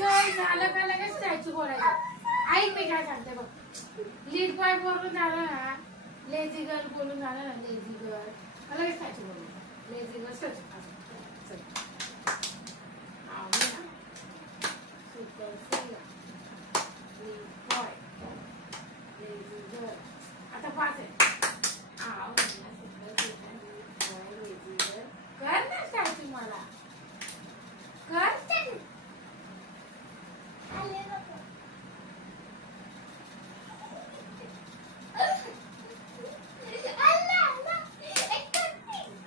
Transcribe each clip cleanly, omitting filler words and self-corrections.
Girl झालं का लगेच स्टॅच्यू बोलायचं. ऐक मी काय सांगते बघ. लीड बॉय बोलून झालं ना, लेझी गर्ल बोलून झालं ना, लेझी गर्ल मला लगेच स्टॅच्यू बोलून lazy girl statue. Super singer, lead boy, lazy girl. आता 5 आहे. कर ना स्टॅच्यू मला. कर स्टॅच्यू.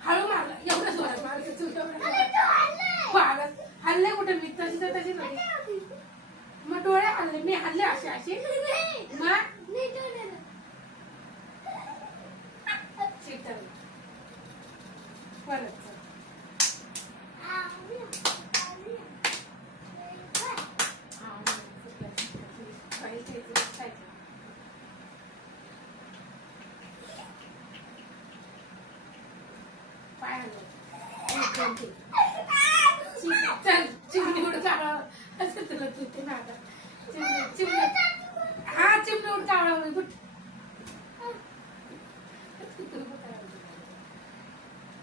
हळू मारलं एवढं जोरात मारलं तू एवढं हल्ले कुठे मी तशी तर तशी नव्हती. मग डोळे हल्ले मी हल्ले असे असे मग चिटल परत पाय हलव. चल चिमणी उड काढा असं तुला तुझे नादा. चिमणी हा चिमणी उड काढा गुट.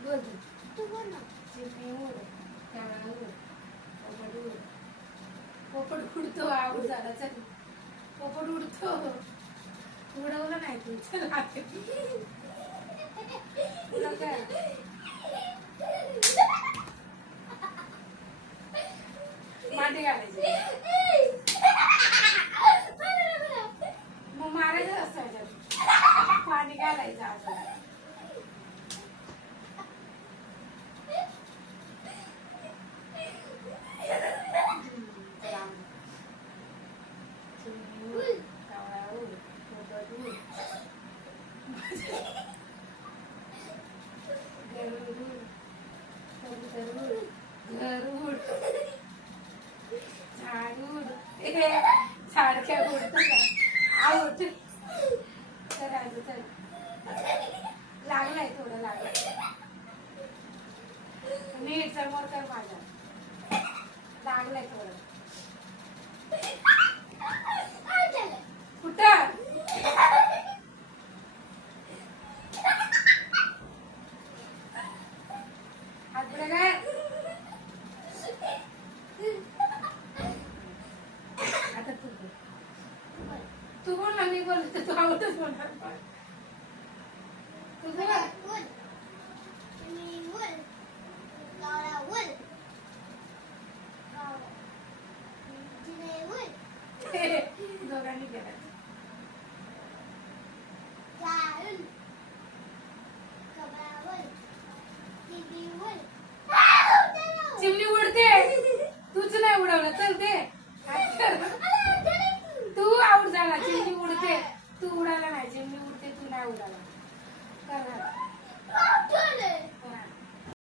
बोल तू बोल ना. चिमणी उड काढा उड पोपट उड. पोपट उडतो आऊट झाला. चल पोपट उडतो. उडवलं नाही तू. चल आते मांडी घालायची. मग मारायचं असतं ह्याच्यात. पाणी घालायचं असं. गरुड झाडूड झाडक्या उडत आवड. करायचं चल. लागलाय थोडं लागलाय. नीट समोर कर माझ्या. लागलाय थोडं.